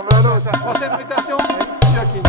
Prochaine invitation, Chucky.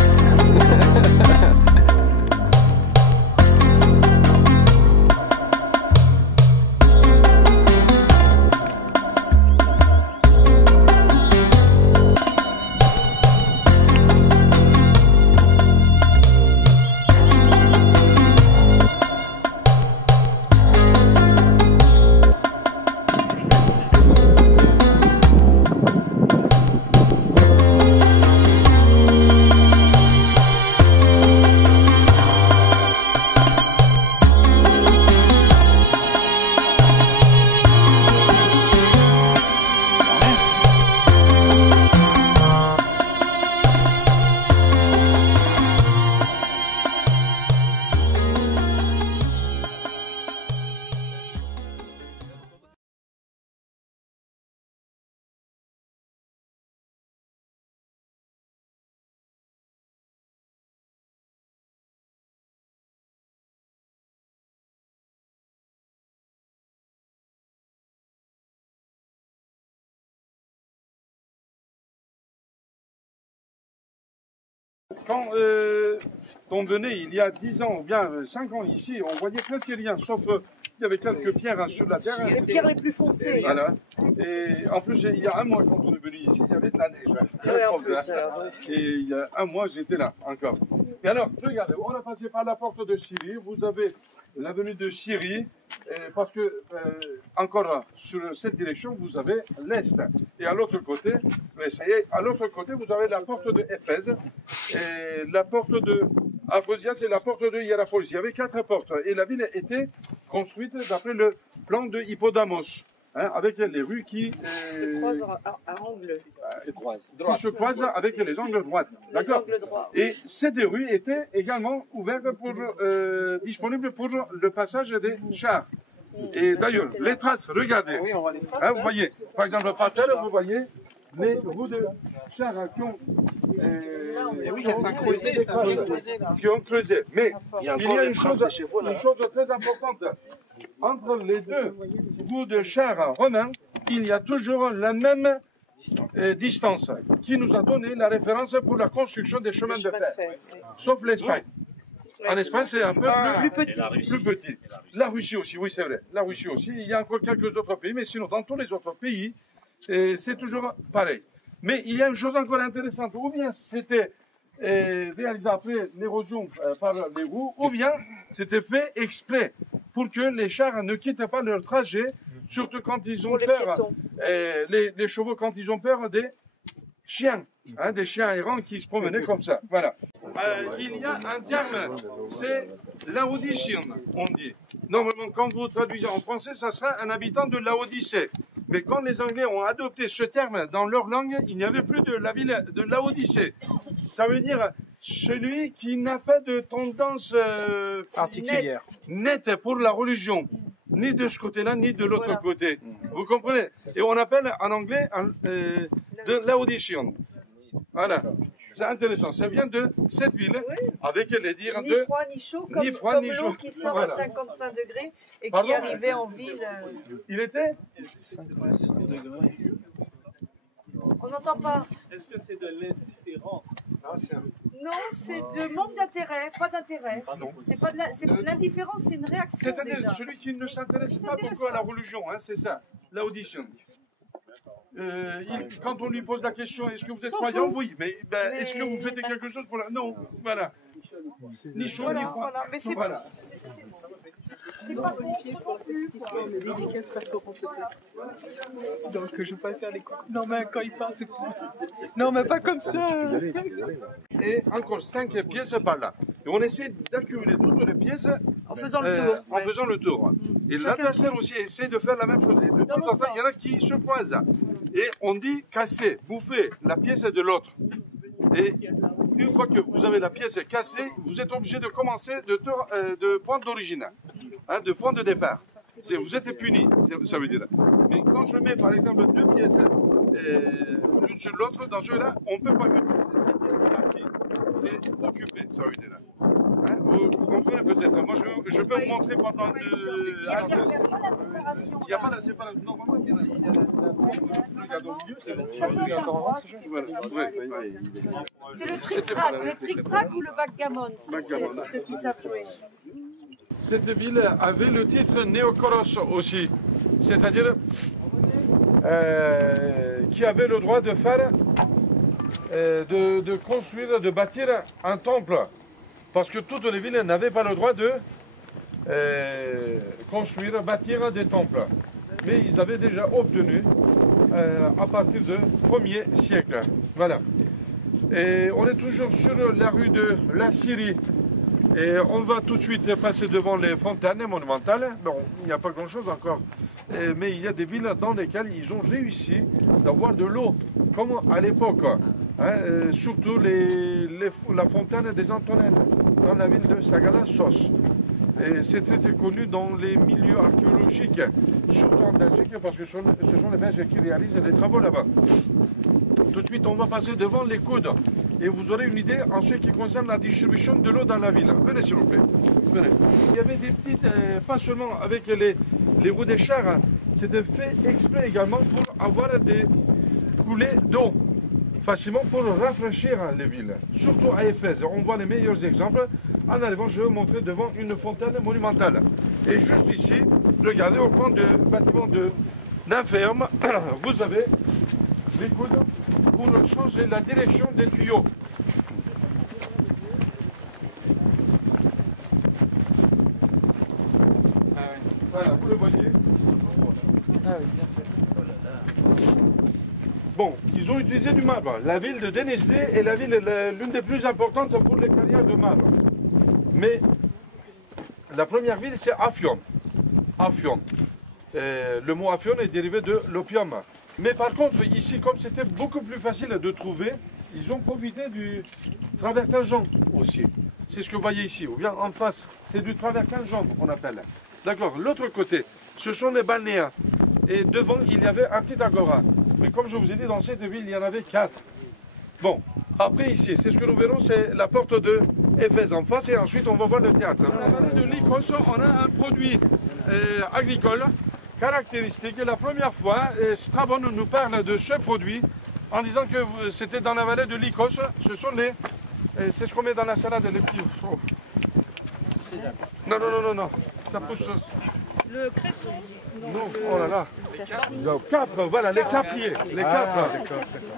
Quand on venait il y a 10 ans ou bien 5 ans ici, on voyait presque rien, sauf il y avait quelques pierres hein, sur la terre. Les pierres les plus foncées. Voilà. Et en plus, il y a un mois, quand on est venu ici, il y avait de la neige. Et il y a un mois, j'étais là encore. Et alors, regardez, on a passé par la porte de Syrie. Vous avez l'avenue de Syrie, parce que encore sur cette direction, vous avez l'Est. Et à l'autre côté, ça y est, à l'autre côté, vous avez la porte de Éphèse. Et la porte de Aphrodisia, c'est la porte de Hiérapolis. Il y avait 4 portes. Et la ville était construite d'après le plan de Hippodamos. Hein, avec les rues qui se croisent à angle. Qui se croisent avec les angles droits. D'accord. Et ces 2 rues étaient également ouvertes pour disponibles pour le passage des chars. Et d'ailleurs, les traces, regardez. Hein, vous voyez, par exemple, par terre, vous voyez les roues de chars qui ont qui ont creusé. Mais il y a une chose très importante. Entre les 2 roues de chars romains, il y a toujours la même distance qui nous a donné la référence pour la construction des chemins de fer, sauf l'Espagne. En Espagne, c'est un peu plus petit. La Russie aussi, oui, c'est vrai. La Russie aussi. Il y a encore quelques autres pays, mais sinon, dans tous les autres pays, c'est toujours pareil. Mais il y a une chose encore intéressante. Ou bien c'était réalisé après l'érosion par les roues, ou bien c'était fait exprès pour que les chars ne quittent pas leur trajet, surtout quand ils ont peur, les chevaux, quand ils ont peur des chiens, hein, des chiens errants qui se promenaient comme ça. Voilà. Il y a un terme, c'est Laodicien, on dit. Normalement, quand vous traduisez en français, ça sera un habitant de Laodicée. Mais quand les Anglais ont adopté ce terme dans leur langue, il n'y avait plus de la ville de Laodicée. Ça veut dire celui qui n'a pas de tendance particulière, nette pour la religion, ni de ce côté-là, ni de l'autre côté. Vous comprenez? Et on appelle en anglais de Laodicien. Voilà. C'est intéressant. Ça vient de cette ville, avec les dires ni de... froid ni chaud, comme l'eau qui sort à 55 degrés et qui arrivait en ville. Il était 55 degrés. On n'entend pas. Est-ce que c'est de l'indifférence? Non, c'est de manque d'intérêt, pas d'intérêt. C'est pas de l'indifférence, c'est une réaction. C'est-à-dire celui qui ne s'intéresse pas beaucoup à la religion, hein, c'est ça, l'audition. Quand on lui pose la question, est-ce que vous êtes croyant? Oui, mais est-ce que vous faites quelque chose pour la... Non, voilà. Ni chaud, ni froid. Voilà, mais c'est voilà. C'est pas compliqué non plus. Les dédicaces passeront peut-être. Donc je vais pas faire les coups. Non mais quand il parle c'est plus... Non mais pas comme ça. Et encore 5 pièces par là. Et on essaie d'accumuler toutes les pièces en faisant le tour. En faisant le tour. Et l'adversaire aussi essaie de faire la même chose. Et de temps en temps, il y en a qui se croisent. Et on dit casser, bouffer la pièce de l'autre. Et une fois que vous avez la pièce cassée, vous êtes obligé de commencer de point d'origine, hein, de point de départ. Vous êtes puni, ça veut dire. Mais quand je mets par exemple 2 pièces l'une sur l'autre, dans celui-là, on ne peut pas utiliser cette partie. C'est occupé, ça veut dire. Hein, vous comprenez peut-être. Moi, je peux vous montrer pendant le... Il n'y a pas la séparation. Il n'y a pas la séparation. Normalement, il y a regardez au milieu, c'est le C'est le trick-track. Le trick-track ou le backgammon, c'est ceux qui savent jouer. Cette ville avait le titre Néokoros aussi, c'est-à-dire qui avait le droit de faire, de construire, de bâtir un temple. Parce que toutes les villes n'avaient pas le droit de construire, bâtir des temples. Mais ils avaient déjà obtenu à partir du 1er siècle. Voilà. Et on est toujours sur la rue de la Syrie. Et on va tout de suite passer devant les fontaines monumentales. Bon, il n'y a pas grand-chose encore. Mais il y a des villes dans lesquelles ils ont réussi d'avoir de l'eau, comme à l'époque. Hein, surtout la fontaine des Antonines, dans la ville de Sagala-Sos. Et c'est très connu dans les milieux archéologiques, surtout en Belgique, parce que ce sont les Belges qui réalisent les travaux là-bas. Tout de suite, on va passer devant les coudes et vous aurez une idée en ce qui concerne la distribution de l'eau dans la ville. Venez s'il vous plaît. Venez. Il y avait des petites, pas seulement avec les roues des chars, hein, c'était fait exprès également pour avoir des coulées d'eau facilement pour rafraîchir les villes. Surtout à Éphèse, on voit les meilleurs exemples. En arrivant, je vais vous montrer devant une fontaine monumentale. Et juste ici, regardez au coin du bâtiment d'Inferme, vous avez les coudes pour changer la direction des tuyaux. Voilà, vous le voyez. Bon, ils ont utilisé du marbre. La ville de Denizli est la ville l'une des plus importantes pour les carrières de marbre. Mais la première ville, c'est Afyon. Afyon. Le mot Afyon est dérivé de l'opium. Mais par contre, ici, comme c'était beaucoup plus facile de trouver, ils ont profité du travertin jaune aussi. C'est ce que vous voyez ici, ou bien en face, c'est du travertin jaune qu'on appelle. D'accord, l'autre côté, ce sont les balnéaires. Et devant, il y avait un petit agora. Mais comme je vous ai dit, dans cette ville, il y en avait 4. Bon, après ici, c'est ce que nous verrons, c'est la porte de Éphèse en face, et ensuite on va voir le théâtre. Dans la vallée de Lycos, on a un produit agricole caractéristique. La première fois, Strabon nous parle de ce produit en disant que c'était dans la vallée de Lycos. Ce sont les... c'est ce qu'on met dans la salade, les petits... Oh. Non, non, non, non, non, ça pousse... Le cresson. Non, oh là là. Les capres, voilà, les capriers. Les capres.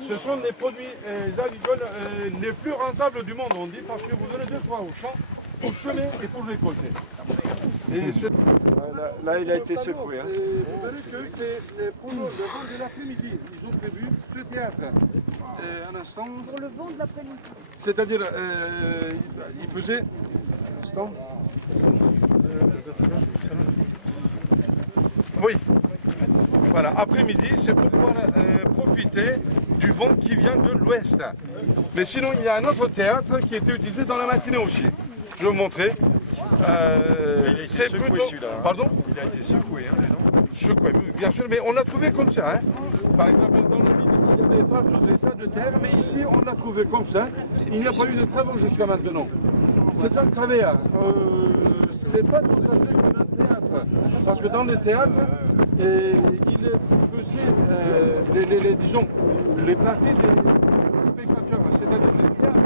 Ce sont les produits agricoles les plus rentables du monde, on dit, parce que vous donnez 2 fois au champ pour semer et pour récolter. Là, il a été secoué. Hein. Vous verrez que c'est pour le vent de l'après-midi. Ils ont prévu ce théâtre. Un instant. Pour le vent de l'après-midi. C'est-à-dire, ils faisaient... Un instant. Oui, voilà, après-midi, c'est pour pouvoir profiter du vent qui vient de l'ouest. Mais sinon, il y a un autre théâtre qui était utilisé dans la matinée aussi. Je vais vous montrer. Il a été secoué plutôt... celui-là. Hein. Pardon? Il a été secoué, hein, non? Secoué, oui, bien sûr, mais on l'a trouvé comme ça. Hein. Par exemple, dans la ville, il n'y avait pas de tas de terre, mais ici, on l'a trouvé comme ça. Il n'y a pas eu de travaux jusqu'à maintenant. C'est un cavéa. C'est pas tout à fait comme un théâtre. Parce que dans le théâtre, il faisait, disons, les parties des spectateurs, c'est-à-dire le théâtre,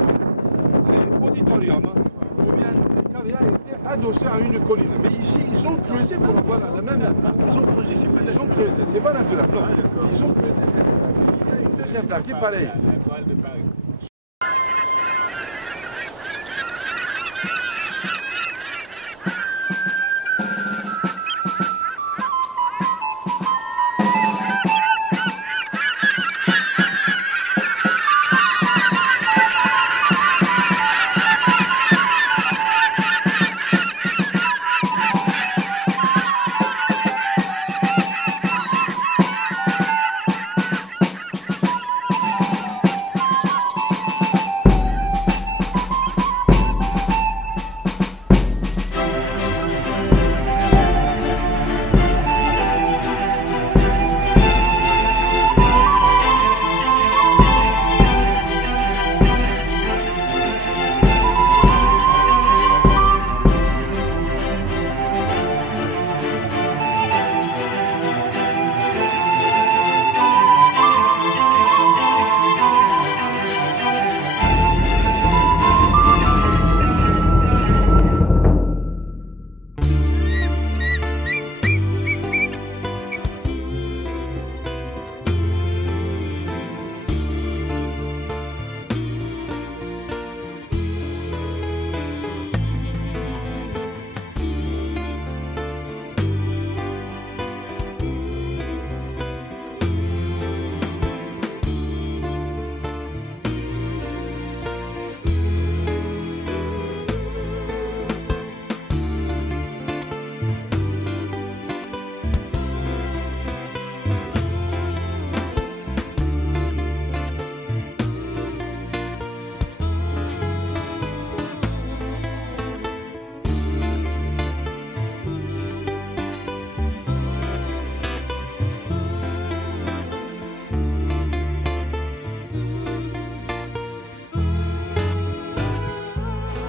les auditoriums, ou bien les cavéas étaient adossés à une colline. Mais ici, ils ont creusé pour avoir la même... Ils ont creusé, c'est pas naturel. Non, ils ont creusé, il y a une deuxième partie pareille.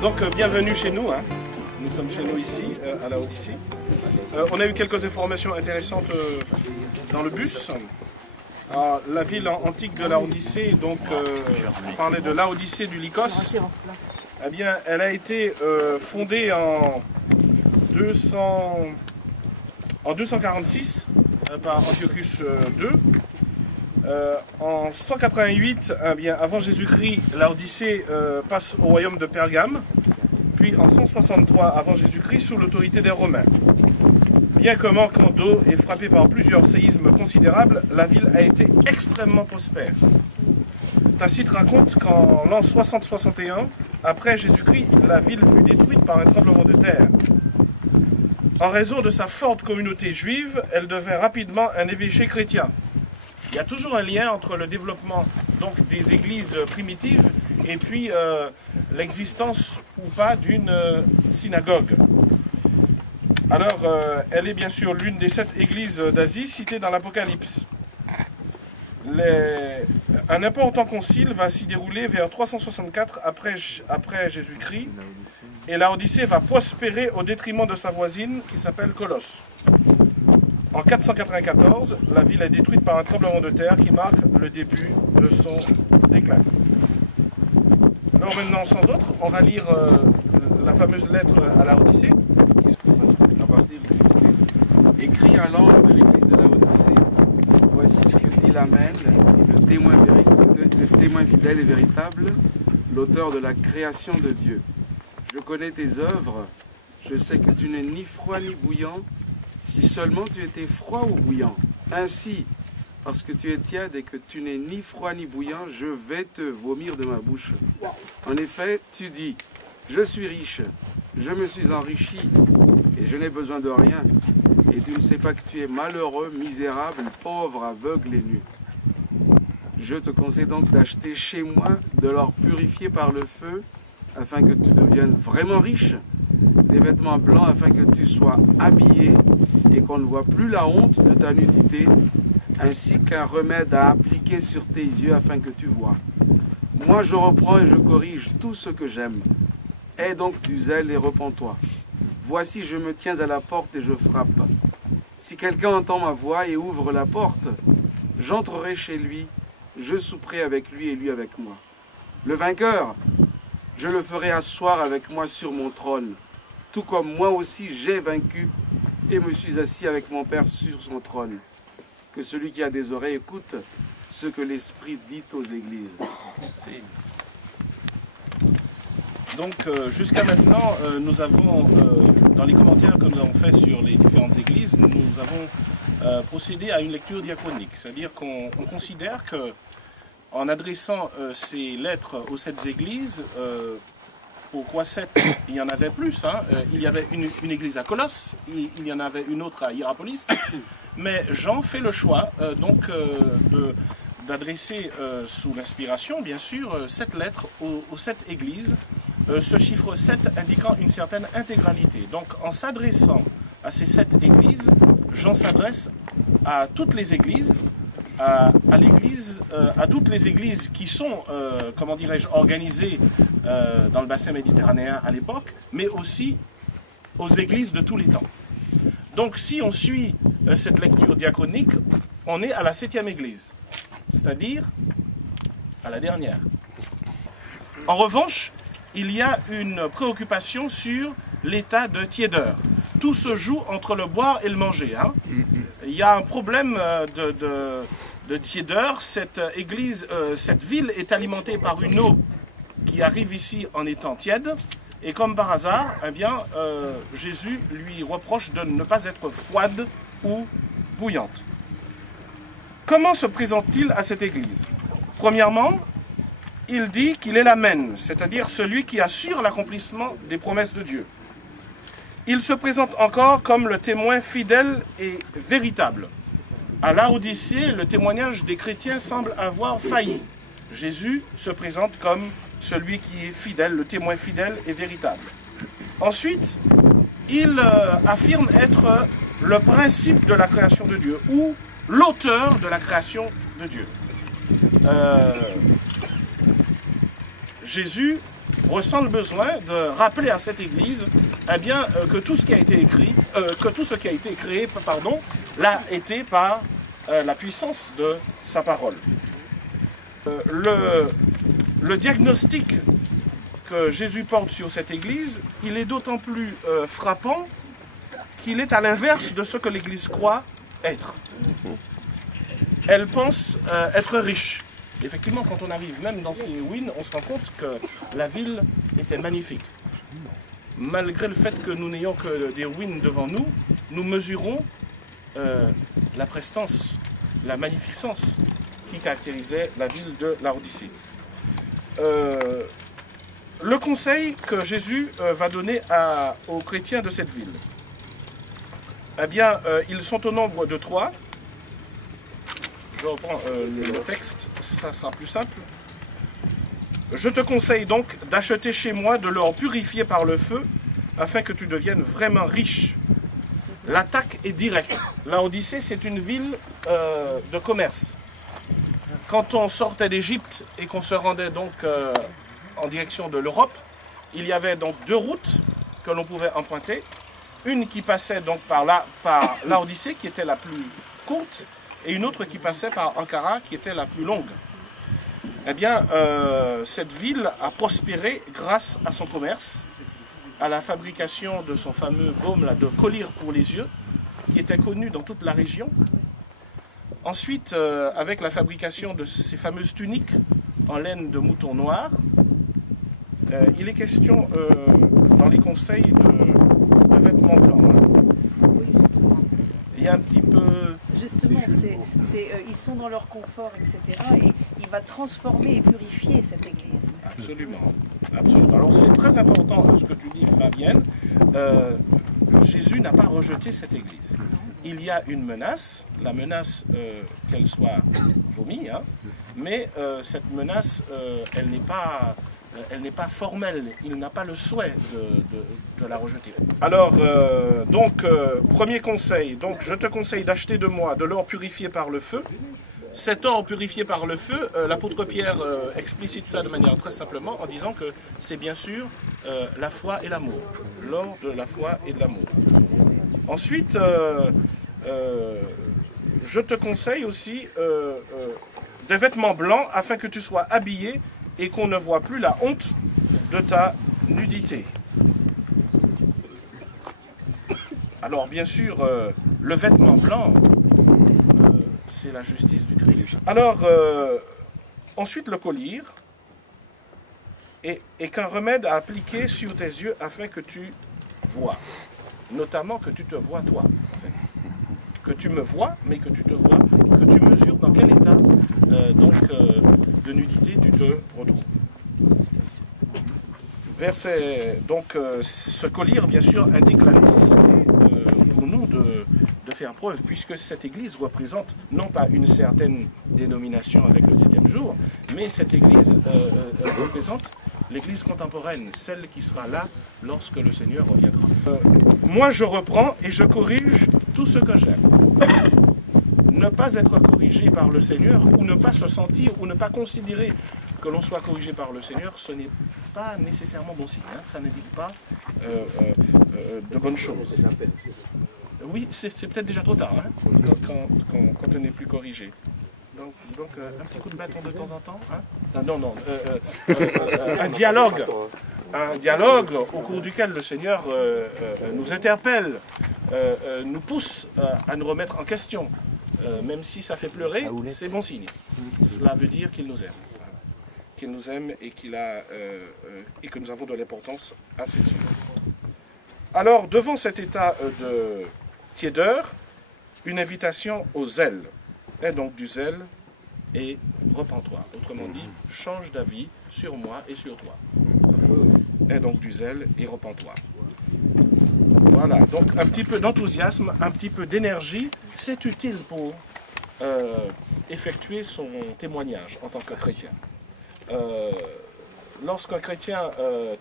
Donc bienvenue chez nous, hein. Nous sommes chez nous ici, à Laodicée. On a eu quelques informations intéressantes dans le bus. Alors, la ville antique de Laodicée, donc on parlait de Laodicée du Lycos. Eh bien, elle a été fondée en 246 par Antiochus II. En 188, eh bien, avant Jésus-Christ, Laodicée passe au royaume de Pergame. Puis en 163 avant Jésus-Christ, sous l'autorité des Romains. Bien que manquant d'eau et frappée par plusieurs séismes considérables, la ville a été extrêmement prospère. Tacite raconte qu'en l'an 60-61, après Jésus-Christ, la ville fut détruite par un tremblement de terre. En raison de sa forte communauté juive, elle devint rapidement un évêché chrétien. Il y a toujours un lien entre le développement donc, des églises primitives et puis l'existence ou pas d'une synagogue. Alors, elle est bien sûr l'une des 7 églises d'Asie citées dans l'Apocalypse. Un important concile va s'y dérouler vers 364 après Jésus-Christ, et Laodicée va prospérer au détriment de sa voisine qui s'appelle Colosse. En 494, la ville est détruite par un tremblement de terre qui marque le début de son déclin. Alors maintenant, sans autre, on va lire la fameuse lettre à Laodicée. Écrit à l'ange de l'église de Laodicée, voici ce que dit l'Amen, le témoin fidèle et véritable, l'auteur de la création de Dieu. Je connais tes œuvres, je sais que tu n'es ni froid ni bouillant, si seulement tu étais froid ou bouillant. Ainsi, parce que tu es tiède et que tu n'es ni froid ni bouillant, je vais te vomir de ma bouche. En effet, tu dis, je suis riche, je me suis enrichi, et je n'ai besoin de rien. Et tu ne sais pas que tu es malheureux, misérable, pauvre, aveugle et nu. Je te conseille donc d'acheter chez moi de l'or purifié par le feu, afin que tu deviennes vraiment riche, des vêtements blancs afin que tu sois habillé et qu'on ne voit plus la honte de ta nudité, ainsi qu'un remède à appliquer sur tes yeux afin que tu vois. Moi je reprends et je corrige tout ce que j'aime. Aie donc du zèle et repens-toi. Voici, je me tiens à la porte et je frappe. Si quelqu'un entend ma voix et ouvre la porte, j'entrerai chez lui, je souperai avec lui et lui avec moi. Le vainqueur, je le ferai asseoir avec moi sur mon trône, tout comme moi aussi j'ai vaincu et me suis assis avec mon Père sur son trône. Que celui qui a des oreilles écoute ce que l'Esprit dit aux églises. Merci. Donc jusqu'à maintenant, nous avons, dans les commentaires que nous avons faits sur les différentes églises, nous avons procédé à une lecture diachronique. C'est-à-dire qu'on considère qu'en adressant ces lettres aux 7 églises, pourquoi 7? Il y en avait plus. Hein. Il y avait une église à Colosse, il y en avait une autre à Hierapolis. Mais Jean fait le choix d'adresser sous l'inspiration, bien sûr, 7 lettres aux 7 églises. Ce chiffre 7 indiquant une certaine intégralité. Donc en s'adressant à ces 7 églises, Jean s'adresse à toutes les églises, à toutes les églises qui sont, comment dirais-je, organisées dans le bassin méditerranéen à l'époque, mais aussi aux églises de tous les temps. Donc si on suit cette lecture diachronique, on est à la 7e église, c'est-à-dire à la dernière. En revanche, il y a une préoccupation sur l'état de tiédeur. Tout se joue entre le boire et le manger. Hein. Il y a un problème de tiédeur. Cette ville est alimentée par une eau qui arrive ici en étant tiède. Et comme par hasard, eh bien, Jésus lui reproche de ne pas être froide ou bouillante. Comment se présente-t-il à cette église? Premièrement, il dit qu'il est l'Amen, c'est-à-dire celui qui assure l'accomplissement des promesses de Dieu. Il se présente encore comme le témoin fidèle et véritable. À Laodicée, le témoignage des chrétiens semble avoir failli. Jésus se présente comme celui qui est fidèle, le témoin fidèle et véritable. Ensuite, il affirme être le principe de la création de Dieu, ou l'auteur de la création de Dieu. Jésus ressent le besoin de rappeler à cette Église eh bien, que tout ce qui a été écrit, que tout ce qui a été créé, pardon, l'a été par la puissance de sa parole. Le diagnostic que Jésus porte sur cette Église, il est d'autant plus frappant qu'il est à l'inverse de ce que l'Église croit être. Elle pense être riche. Effectivement, quand on arrive même dans ces ruines, on se rend compte que la ville était magnifique. Malgré le fait que nous n'ayons que des ruines devant nous, nous mesurons la prestance, la magnificence qui caractérisait la ville de Laodicée. Le conseil que Jésus va donner aux chrétiens de cette ville, eh bien, ils sont au nombre de 3. Je reprends le texte, ça sera plus simple. Je te conseille donc d'acheter chez moi de l'or purifié par le feu, afin que tu deviennes vraiment riche. L'attaque est directe. Laodicée, c'est une ville de commerce. Quand on sortait d'Égypte et qu'on se rendait donc en direction de l'Europe, il y avait donc 2 routes que l'on pouvait emprunter. Une qui passait donc par Laodicée, qui était la plus courte, et une autre qui passait par Ankara, qui était la plus longue. Eh bien, cette ville a prospéré grâce à son commerce, à la fabrication de son fameux baume là, de collyre pour les yeux, qui était connu dans toute la région. Ensuite, avec la fabrication de ces fameuses tuniques en laine de mouton noir, il est question dans les conseils de vêtements blancs. Oui, justement. Il y a un petit peu... Justement, ils sont dans leur confort, etc. Et il va transformer et purifier cette Église. Absolument. Absolument. Alors c'est très important ce que tu dis, Fabienne. Jésus n'a pas rejeté cette Église. Il y a une menace, la menace qu'elle soit vomie, hein, mais cette menace, elle n'est pas formelle, il n'a pas le souhait de la rejeter. Alors, premier conseil, donc je te conseille d'acheter de moi de l'or purifié par le feu. Cet or purifié par le feu, l'apôtre Pierre explicite ça de manière très simplement en disant que c'est bien sûr la foi et l'amour, l'or de la foi et de l'amour. Ensuite, je te conseille aussi des vêtements blancs afin que tu sois habillé et qu'on ne voit plus la honte de ta nudité. Alors bien sûr, le vêtement blanc, c'est la justice du Christ. Alors, ensuite le collyre est qu'un remède à appliquer sur tes yeux afin que tu vois. Notamment que tu te vois toi. En fait. Que tu me vois, mais que tu te vois, que tu mesures dans quel état de nudité tu te retrouves. Ce collyre, bien sûr, indique la nécessité pour nous de faire preuve, puisque cette Église représente non pas une certaine dénomination avec le 7e jour, mais cette Église représente l'Église contemporaine, celle qui sera là lorsque le Seigneur reviendra. Moi, je reprends et je corrige tout ce que j'aime. Ne pas être corrigé par le Seigneur, ou ne pas se sentir, ou ne pas considérer que l'on soit corrigé par le Seigneur, ce n'est pas nécessairement bon signe. Hein. Ça n'indique pas de bonnes choses. Oui, c'est peut-être déjà trop tard, hein, quand on n'est plus corrigé. Donc un petit coup de bâton de temps en temps. Hein. Un dialogue au cours duquel le Seigneur nous interpelle, nous pousse à nous remettre en question. Même si ça fait pleurer, c'est bon signe. Cela veut dire qu'il nous aime. Qu'il nous aime et et que nous avons de l'importance à ses yeux. Alors, devant cet état de tiédeur, une invitation au zèle. Et donc du zèle et repens-toi. Autrement dit, change d'avis sur moi et sur toi. Et donc du zèle et repens-toi. Voilà, donc un petit peu d'enthousiasme, un petit peu d'énergie, c'est utile pour effectuer son témoignage en tant que chrétien. Lorsqu'un chrétien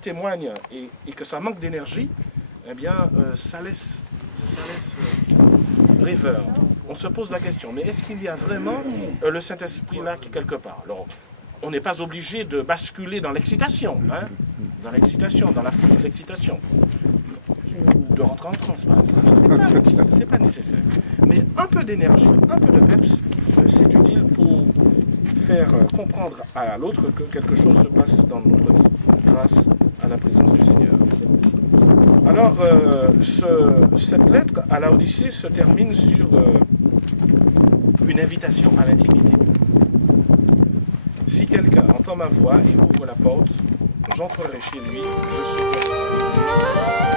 témoigne et que ça manque d'énergie, eh bien ça laisse rêveur. On se pose la question, mais est-ce qu'il y a vraiment le Saint-Esprit là quelque part? Alors, on n'est pas obligé de basculer dans l'excitation, hein, dans l'excitation, dans la folie de l'excitation. Ou de rentrer en transe, par exemple. C'est pas nécessaire. Mais un peu d'énergie, un peu de peps, c'est utile pour faire comprendre à l'autre que quelque chose se passe dans notre vie grâce à la présence du Seigneur. Alors, cette lettre à Laodicée se termine sur une invitation à l'intimité. Si quelqu'un entend ma voix et ouvre la porte, j'entrerai chez lui, je serai.